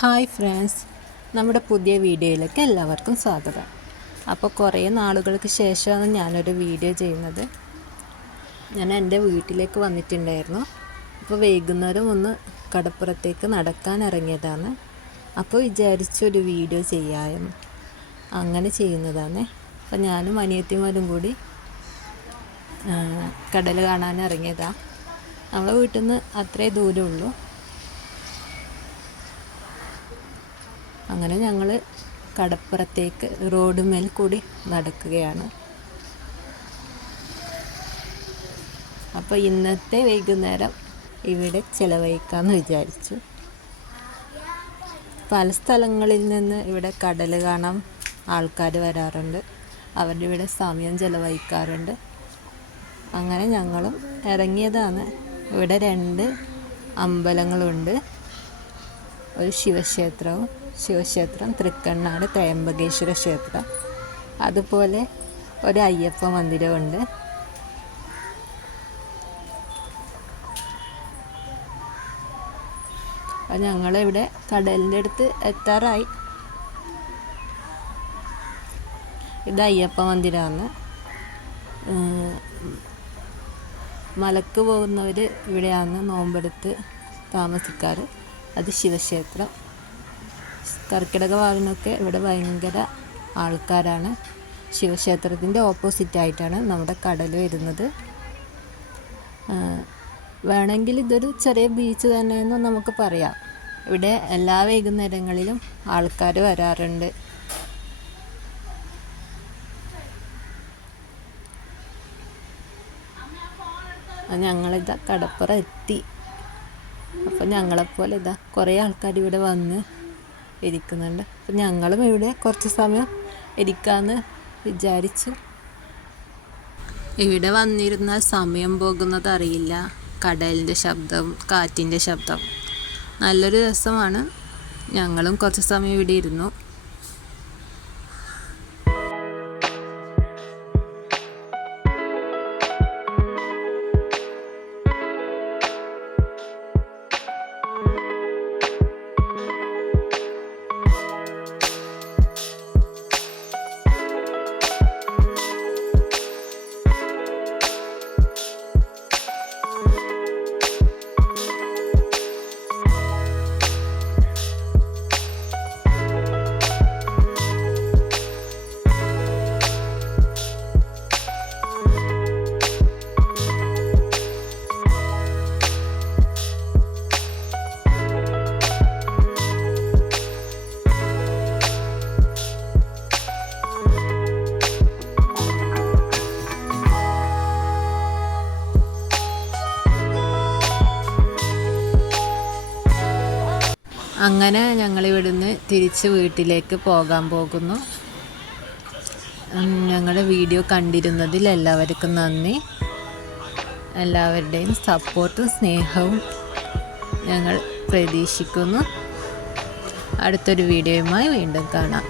Hi friends, നമ്മുടെ പുതിയ വീഡിയോയിലേക്ക് എല്ലാവർക്കും സ്വാഗതം. അപ്പോൾ കുറേ നാളുകൾക്ക് ശേഷമാണ് ഞാനൊരു വീഡിയോ ചെയ്യുന്നത്. ഞാൻ എൻ്റെ വീട്ടിലേക്ക് വന്നിട്ടുണ്ടായിരുന്നു. അപ്പോൾ വൈകുന്നേരം ഒന്ന് കടപ്പുറത്തേക്ക് നടക്കാൻ ഇറങ്ങിയതാണ്. അപ്പോൾ വിചാരിച്ചൊരു വീഡിയോ ചെയ്യാമെന്ന് അങ്ങനെ ചെയ്യുന്നതാണ്. അപ്പോൾ ഞാനും അനിയത്തിമാരും കൂടി കടൽ കാണാൻ ഇറങ്ങിയതാണ്. നമ്മളെ വീട്ടിൽ നിന്ന് അത്രേ ദൂരമുള്ളൂ. അങ്ങനെ ഞങ്ങൾ കടപ്പുറത്തേക്ക് റോഡ് മേൽ കൂടി നടക്കുകയാണ്. അപ്പോൾ ഇന്നത്തെ വൈകുന്നേരം ഇവിടെ ചിലവഴിക്കാമെന്ന് വിചാരിച്ചു. പല സ്ഥലങ്ങളിൽ നിന്ന് ഇവിടെ കടൽ കാണാൻ ആൾക്കാർ വരാറുണ്ട്. അവരുടെ ഇവിടെ സമയം ചിലവഴിക്കാറുണ്ട്. അങ്ങനെ ഞങ്ങളും ഇറങ്ങിയതാണ്. ഇവിടെ 2 അമ്പലങ്ങളുണ്ട്. ഒരു ശിവക്ഷേത്രം തൃക്കണ്ണാട് ത്രയംബകേശ്വര ക്ഷേത്രം, അതുപോലെ ഒരു അയ്യപ്പ മന്ദിരമുണ്ട്. അപ്പം ഞങ്ങളിവിടെ കടലിൻ്റെ അടുത്ത് എത്താറായി. ഇത് അയ്യപ്പ മന്ദിരമാണ്. മലക്ക് പോകുന്നവർ ഇവിടെയാണ് നോമ്പെടുത്ത് താമസിക്കാറ്. അത് ശിവക്ഷേത്രം. കർക്കിടക വാവിനൊക്കെ ഇവിടെ ഭയങ്കര ആൾക്കാരാണ്. ശിവക്ഷേത്രത്തിൻ്റെ ഓപ്പോസിറ്റായിട്ടാണ് നമ്മുടെ കടൽ വരുന്നത്. വേണമെങ്കിൽ ഇതൊരു ചെറിയ ബീച്ച് തന്നെയെന്ന് നമുക്ക് പറയാം. ഇവിടെ എല്ലാ വൈകുന്നേരങ്ങളിലും ആൾക്കാർ വരാറുണ്ട്. ഞങ്ങളിതാ കടപ്പുറം എത്തി. അപ്പോൾ ഞങ്ങളെപ്പോലെ ഇതാ കുറേ ആൾക്കാർ ഇവിടെ വന്ന് ഇരിക്കുന്നുണ്ട്. അപ്പം ഞങ്ങളും ഇവിടെ കുറച്ച് സമയം ഇരിക്കാമെന്ന് വിചാരിച്ചു. ഇവിടെ വന്നിരുന്നാൽ സമയം പോകുന്നത് അറിയില്ല. കടലിൻ്റെ ശബ്ദം, കാറ്റിൻ്റെ ശബ്ദം നല്ലൊരു രസമാണ്. ഞങ്ങളും കുറച്ച് സമയം ഇവിടെ ഇരുന്നു. അങ്ങനെ ഞങ്ങളിവിടുന്ന് തിരിച്ച് വീട്ടിലേക്ക് പോകാൻ പോകുന്നു. ഞങ്ങളുടെ വീഡിയോ കണ്ടിരുന്നതിൽ എല്ലാവർക്കും നന്ദി. എല്ലാവരുടെയും സപ്പോർട്ടും സ്നേഹവും ഞങ്ങൾ പ്രതീക്ഷിക്കുന്നു. അടുത്തൊരു വീഡിയോയുമായി വീണ്ടും കാണാം.